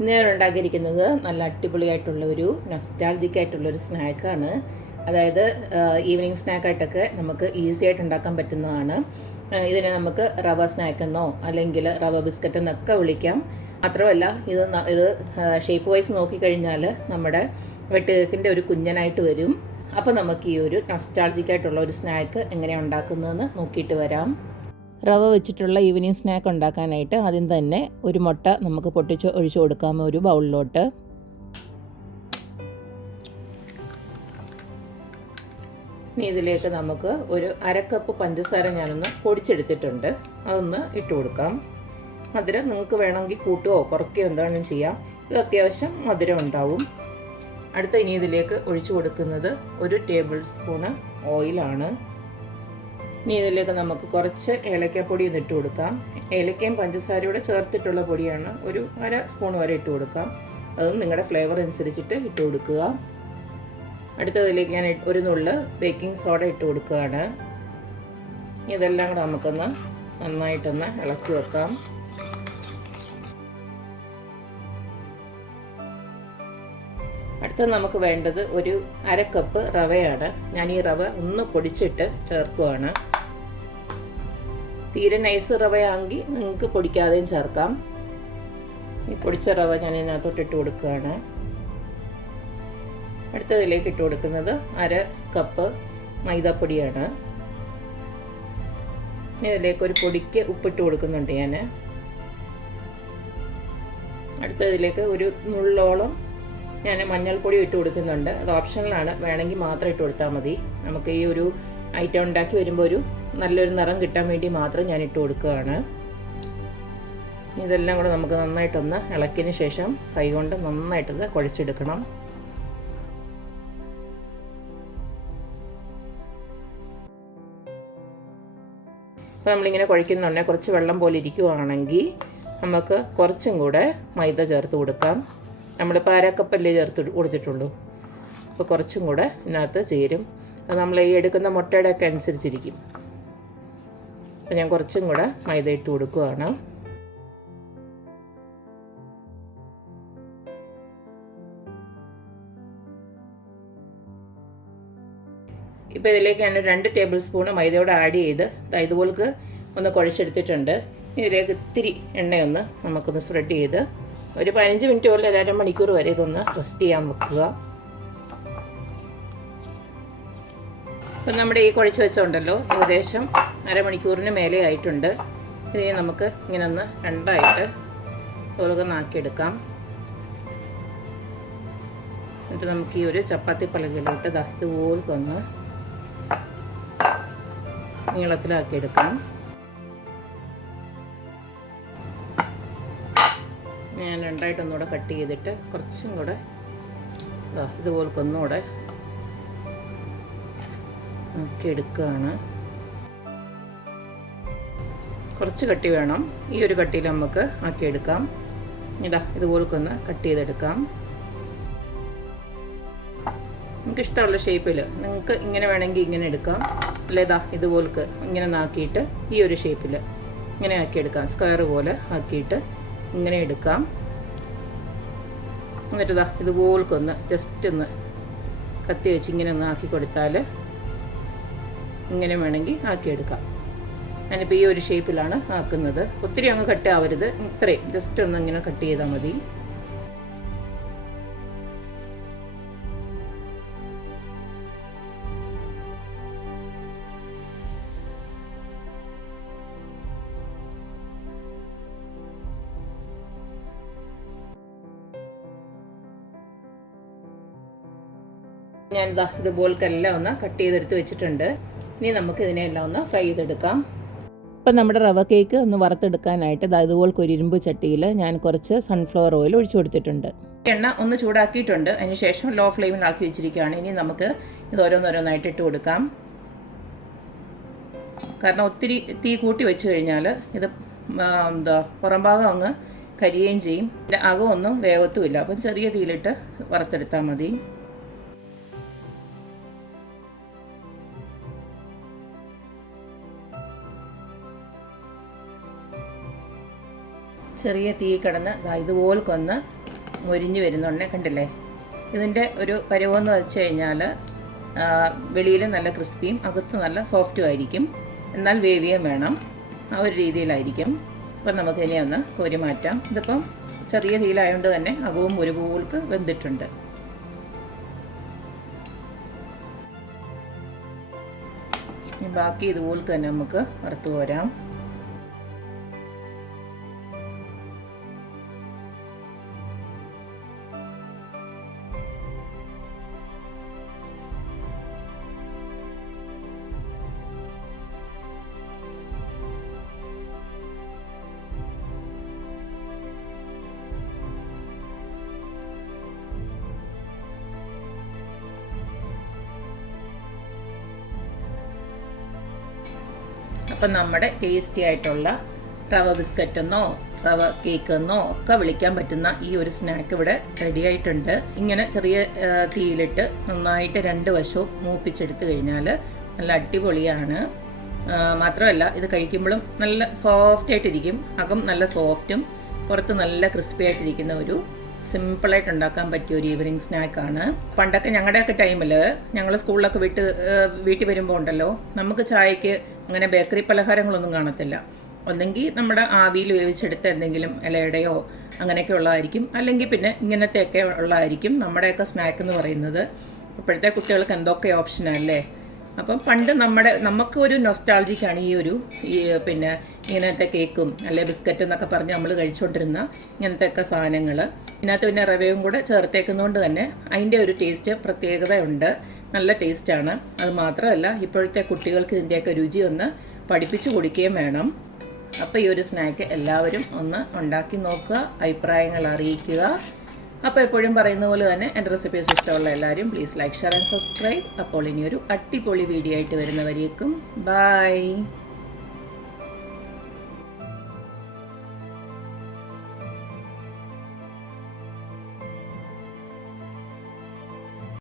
ഇന്ന് ഞാൻ ഉണ്ടാക്കിയിരിക്കുന്നത് നല്ല അടിപൊളിയായിട്ടുള്ള ഒരു നൊസ്റ്റാൾജിക് ആയിട്ടുള്ളൊരു സ്നാക്കാണ്. അതായത് ഈവനിങ് സ്നാക്കായിട്ടൊക്കെ നമുക്ക് ഈസി ആയിട്ട് ഉണ്ടാക്കാൻ പറ്റുന്നതാണ്. ഇതിനെ നമുക്ക് റവ സ്നാക്കെന്നോ അല്ലെങ്കിൽ റവ ബിസ്ക്കറ്റ് എന്നൊക്കെ വിളിക്കാം. മാത്രമല്ല ഇത് ഷേപ്പ് വൈസ് നോക്കിക്കഴിഞ്ഞാൽ നമ്മുടെ വെട്ട് കേക്കിൻ്റെ ഒരു കുഞ്ഞനായിട്ട് വരും. അപ്പോൾ നമുക്ക് ഈ ഒരു നൊസ്റ്റാൾജിക് ആയിട്ടുള്ള ഒരു സ്നാക്ക് എങ്ങനെയാണ് ഉണ്ടാക്കുന്നതെന്ന് നോക്കിയിട്ട് വരാം. റവ വെച്ചിട്ടുള്ള ഈവനിങ് സ്നാക്ക് ഉണ്ടാക്കാനായിട്ട് ആദ്യം തന്നെ ഒരു മുട്ട നമുക്ക് പൊട്ടിച്ച് ഒഴിച്ചു കൊടുക്കാം ഒരു ബൗളിലോട്ട്. ഇനി ഇതിലേക്ക് നമുക്ക് ഒരു അരക്കപ്പ് പഞ്ചസാര ഞാനൊന്ന് പൊടിച്ചെടുത്തിട്ടുണ്ട്, അതൊന്ന് ഇട്ട് കൊടുക്കാം. മധുരം നിങ്ങൾക്ക് വേണമെങ്കിൽ കൂട്ടുകയോ കുറയ്ക്കുകയോ എന്താണെങ്കിലും ചെയ്യാം. ഇത് അത്യാവശ്യം മധുരം ഉണ്ടാവും. അടുത്ത ഇനി ഇതിലേക്ക് ഒഴിച്ചു കൊടുക്കുന്നത് 1 ടേബിൾ സ്പൂണ് ഓയിലാണ്. ഇനി ഇതിലേക്ക് നമുക്ക് കുറച്ച് ഏലക്കപ്പൊടി ഇട്ട് കൊടുക്കാം. ഏലക്കയും പഞ്ചസാരയോടെ ചേർത്തിട്ടുള്ള പൊടിയാണ്, ഒരു 1/2 സ്പൂൺ വരെ ഇട്ട് കൊടുക്കാം. അതും നിങ്ങളുടെ ഫ്ലേവർ അനുസരിച്ചിട്ട് ഇട്ട് കൊടുക്കുക. അടുത്തതിലേക്ക് ഞാൻ ഒരു നുള്ള് ബേക്കിംഗ് സോഡ ഇട്ട് കൊടുക്കുകയാണ്. ഇതെല്ലാം കൂടെ നമുക്കൊന്ന് നന്നായിട്ടൊന്ന് ഇളക്കി വെക്കാം. അടുത്ത നമുക്ക് വേണ്ടത് ഒരു 1/2 കപ്പ് റവയാണ്. ഞാൻ ഈ റവ ഒന്ന് പൊടിച്ചിട്ട് ചേർക്കുകയാണ്. തീരെ നൈസ് റവയാണെങ്കിൽ നിങ്ങൾക്ക് പൊടിക്കാതെയും ചേർക്കാം. ഈ പൊടിച്ച റവ ഞാൻ ഇതിനകത്തോട്ട് ഇട്ട് കൊടുക്കുകയാണ്. അടുത്തതിലേക്ക് ഇട്ട് കൊടുക്കുന്നത് 1/2 കപ്പ് മൈദാപ്പൊടിയാണ്. ഇതിലേക്ക് ഒരു പൊടിക്ക് ഉപ്പിട്ട് കൊടുക്കുന്നുണ്ട് ഞാൻ. അടുത്തതിലേക്ക് ഒരു നുള്ളോളം ഞാൻ മഞ്ഞൾപ്പൊടി ഇട്ട് കൊടുക്കുന്നുണ്ട്. അത് ഓപ്ഷണലാണ്, വേണമെങ്കിൽ മാത്രം ഇട്ട് കൊടുത്താൽ മതി. നമുക്ക് ഈ ഒരു ഐറ്റം ഉണ്ടാക്കി വരുമ്പോൾ ഒരു നല്ലൊരു നിറം കിട്ടാൻ വേണ്ടി മാത്രം ഞാൻ ഇട്ട് കൊടുക്കുകയാണ്. ഇതെല്ലാം കൂടെ നമുക്ക് നന്നായിട്ടൊന്ന് ഇളക്കിയതിന് ശേഷം കൈകൊണ്ട് നന്നായിട്ടത് കുഴച്ചെടുക്കണം. അപ്പോൾ നമ്മളിങ്ങനെ കുഴയ്ക്കുന്നുണ്ടെങ്കിൽ കുറച്ച് വെള്ളം പോലെ ഇരിക്കുവാണെങ്കിൽ നമുക്ക് കുറച്ചും കൂടെ മൈദ ചേർത്ത് കൊടുക്കാം. നമ്മളിപ്പോൾ 1/2 കപ്പല്ലേ ചേർത്ത് കൊടുത്തിട്ടുള്ളൂ. അപ്പോൾ കുറച്ചും കൂടെ ഇതിനകത്ത് ചേരും. അത് നമ്മൾ ഈ എടുക്കുന്ന മുട്ടയുടെ ഒക്കെ അനുസരിച്ചിരിക്കും. അപ്പോൾ ഞാൻ കുറച്ചും കൂടെ മൈദ ഇട്ട് കൊടുക്കുകയാണ്. ഇപ്പോൾ ഇതിലേക്ക് ഞാൻ 2 ടേബിൾ സ്പൂണ് മൈദയോടെ ആഡ് ചെയ്ത് ഇതുപോലേക്ക് ഒന്ന് കുഴച്ചെടുത്തിട്ടുണ്ട്. ഇതിലേക്ക് ഇത്തിരി എണ്ണയൊന്ന് നമുക്കൊന്ന് സ്പ്രെഡ് ചെയ്ത് ഒരു 15 മിനിറ്റ് പോലെ 1/2 മണിക്കൂർ വരെ ഇതൊന്ന് റെസ്റ്റ് ചെയ്യാൻ വെക്കുക. അപ്പം നമ്മുടെ ഈ കുഴച്ച് വെച്ചുണ്ടല്ലോ ഏകദേശം 1/2 മണിക്കൂറിന് മേലെ ആയിട്ടുണ്ട്. ഇതിനെ നമുക്ക് ഇങ്ങനെ ഒന്ന് രണ്ടായിട്ട് അതുപോലെ ആക്കിയെടുക്കാം. എന്നിട്ട് നമുക്ക് ഈ ഒരു ചപ്പാത്തി പലകയിലോട്ട് ഇതുപോലൊക്കെ ഒന്ന് നീളത്തിലാക്കിയെടുക്കാം. ഞാൻ രണ്ടായിട്ടൊന്നുകൂടെ കട്ട് ചെയ്തിട്ട് കുറച്ചും കൂടെ ഇതുപോലൊക്കെ ഒന്നുകൂടെ എടുക്കുകയാണ്. കുറച്ച് കട്ടി വേണം, ഈ ഒരു കട്ടിയിൽ നമുക്ക് ആക്കിയെടുക്കാം. ഇതുപോലൊക്കെ ഒന്ന് കട്ട് ചെയ്തെടുക്കാം. നിങ്ങൾക്ക് ഇഷ്ടമുള്ള ഷേപ്പിൽ നിങ്ങൾക്ക് ഇങ്ങനെ വേണമെങ്കിൽ ഇങ്ങനെ എടുക്കാം, അല്ലേ ഇതുപോലൊക്കെ ഇങ്ങനെ ആക്കിയിട്ട് ഈ ഒരു ഷേപ്പിൽ ഇങ്ങനെ ആക്കിയെടുക്കാം. സ്ക്വയർ പോലെ ആക്കിയിട്ട് ഇങ്ങനെ എടുക്കാം. എന്നിട്ട് ഇതുപോലൊക്കെ ഒന്ന് ജസ്റ്റ് ഒന്ന് കത്തി വെച്ച് ഇങ്ങനെ ഒന്ന് ആക്കി കൊടുത്താൽ ഇങ്ങനെ വേണമെങ്കിൽ ആക്കിയെടുക്കാം. ഞാനിപ്പോൾ ഈ ഒരു ഷേപ്പിലാണ് ആക്കുന്നത്. ഒത്തിരി അങ്ങ് കട്ട് ആവരുത്, ഇത്രയും ജസ്റ്റ് ഒന്ന് ഇങ്ങനെ കട്ട് ചെയ്താൽ മതി. ഞാനിതാ ഇതുപോലെക്കെല്ലാം ഒന്ന് കട്ട് ചെയ്തെടുത്ത് വെച്ചിട്ടുണ്ട്. ഇനി നമുക്ക് ഇതിനെല്ലാം ഒന്ന് ഫ്രൈ ചെയ്തെടുക്കാം. ഇപ്പം നമ്മുടെ റവ കേക്ക് ഒന്ന് വറുത്തെടുക്കാനായിട്ട് ഇതുപോലൊക്കെ ഒരു ഇരുമ്പ് ചട്ടിയിൽ ഞാൻ കുറച്ച് സൺഫ്ലവർ ഓയിൽ ഒഴിച്ചു കൊടുത്തിട്ടുണ്ട്. എണ്ണ ഒന്ന് ചൂടാക്കിയിട്ടുണ്ട്. അതിന് ശേഷം ലോ ഫ്ലെയിമിലാക്കി വെച്ചിരിക്കുകയാണ്. ഇനി നമുക്ക് ഇത് ഓരോന്നോരോന്നായിട്ട് ഇട്ട് കൊടുക്കാം. കാരണം ഒത്തിരി തീ കൂട്ടി വെച്ച് കഴിഞ്ഞാൽ ഇത് പുറം ഭാഗം അങ്ങ് കരിയുകയും ചെയ്യും, അകമൊന്നും വേഗത്തുമില്ല. അപ്പം ചെറിയ തീയിലിട്ട് വറുത്തെടുത്താൽ മതി. ചെറിയ തീ കിടന്ന് ഇതുപോലെ കൊന്ന് മൊരിഞ്ഞ് വരുന്നുണ്ട്, കണ്ടില്ലേ? ഇതിൻ്റെ ഒരു പരുവമെന്ന് വെച്ച് കഴിഞ്ഞാൽ വെളിയിൽ നല്ല ക്രിസ്പിയും അകത്ത് നല്ല സോഫ്റ്റും ആയിരിക്കും, എന്നാൽ വേവിയും വേണം, ആ ഒരു രീതിയിലായിരിക്കും. അപ്പം നമുക്കിനി ഒന്ന് കോരി മാറ്റാം. ഇതിപ്പം ചെറിയ തീയിലായതുകൊണ്ട് തന്നെ അകവും ഒരുപോൾക്ക് വെന്തിട്ടുണ്ട്. ബാക്കി ഇതുപോലെ തന്നെ നമുക്ക് വറുത്ത് കോരാം. അപ്പം നമ്മുടെ ടേസ്റ്റി ആയിട്ടുള്ള റവ ബിസ്ക്കറ്റെന്നോ റവ കേക്കെന്നോ ഒക്കെ വിളിക്കാൻ പറ്റുന്ന ഈ ഒരു സ്നാക്ക് ഇവിടെ റെഡി ആയിട്ടുണ്ട്. ഇങ്ങനെ ചെറിയ തീയിലിട്ട് നന്നായിട്ട് 2 വശവും മൂപ്പിച്ചെടുത്ത് കഴിഞ്ഞാൽ നല്ല അടിപൊളിയാണ്. മാത്രമല്ല ഇത് കഴിക്കുമ്പോഴും നല്ല സോഫ്റ്റ് ആയിട്ടിരിക്കും, അകം നല്ല സോഫ്റ്റും പുറത്ത് നല്ല ക്രിസ്പി ആയിട്ടിരിക്കുന്ന ഒരു സിമ്പിളായിട്ട് ഉണ്ടാക്കാൻ പറ്റിയ ഒരു ഈവനിങ് സ്നാക്കാണ്. പണ്ടൊക്കെ ഞങ്ങളുടെയൊക്കെ ടൈമിൽ ഞങ്ങൾ സ്കൂളിലൊക്കെ വീട്ടിൽ വരുമ്പോൾ ഉണ്ടല്ലോ, നമുക്ക് ചായക്ക് അങ്ങനെ ബേക്കറി പലഹാരങ്ങളൊന്നും കാണത്തില്ല. ഒന്നെങ്കിൽ നമ്മുടെ ആവിയിൽ വേവിച്ചെടുത്ത എന്തെങ്കിലും ഇലയുടെയോ അങ്ങനെയൊക്കെ ഉള്ളതായിരിക്കും, അല്ലെങ്കിൽ പിന്നെ ഇങ്ങനത്തെയൊക്കെ ഉള്ളതായിരിക്കും നമ്മുടെയൊക്കെ സ്നാക്ക് എന്ന് പറയുന്നത്. ഇപ്പോഴത്തെ കുട്ടികൾക്ക് എന്തൊക്കെ ഓപ്ഷനല്ലേ. അപ്പം പണ്ട് നമുക്ക് ഒരു നൊസ്റ്റാൾജിക്കാണ് പിന്നെ ഇങ്ങനത്തെ കേക്കും അല്ലെ ബിസ്ക്കറ്റ് എന്നൊക്കെ പറഞ്ഞ് നമ്മൾ കഴിച്ചുകൊണ്ടിരുന്ന ഇങ്ങനത്തെയൊക്കെ സാധനങ്ങൾ. ഇതിനകത്ത് പിന്നെ റവയും കൂടെ ചേർത്തേക്കുന്നതുകൊണ്ട് തന്നെ അതിൻ്റെ ഒരു ടേസ്റ്റ് പ്രത്യേകതയുണ്ട്, നല്ല ടേസ്റ്റാണ്. അത് മാത്രമല്ല ഇപ്പോഴത്തെ കുട്ടികൾക്ക് ഇതിൻ്റെയൊക്കെ രുചി ഒന്ന് പഠിപ്പിച്ചു കൊടുക്കുകയും വേണം. അപ്പോൾ ഈ ഒരു സ്നാക്ക് എല്ലാവരും ഒന്ന് ഉണ്ടാക്കി നോക്കുക, അഭിപ്രായങ്ങൾ അറിയിക്കുക. അപ്പോൾ എപ്പോഴും പറയുന്ന പോലെ തന്നെ എൻ്റെ റെസിപ്പീസ് ഇഷ്ടമുള്ള എല്ലാവരും please like, share and subscribe. അപ്പോൾ ഇനിയൊരു അടിപൊളി വീഡിയോ ആയിട്ട് വരുന്നവരേക്കും ബൈ.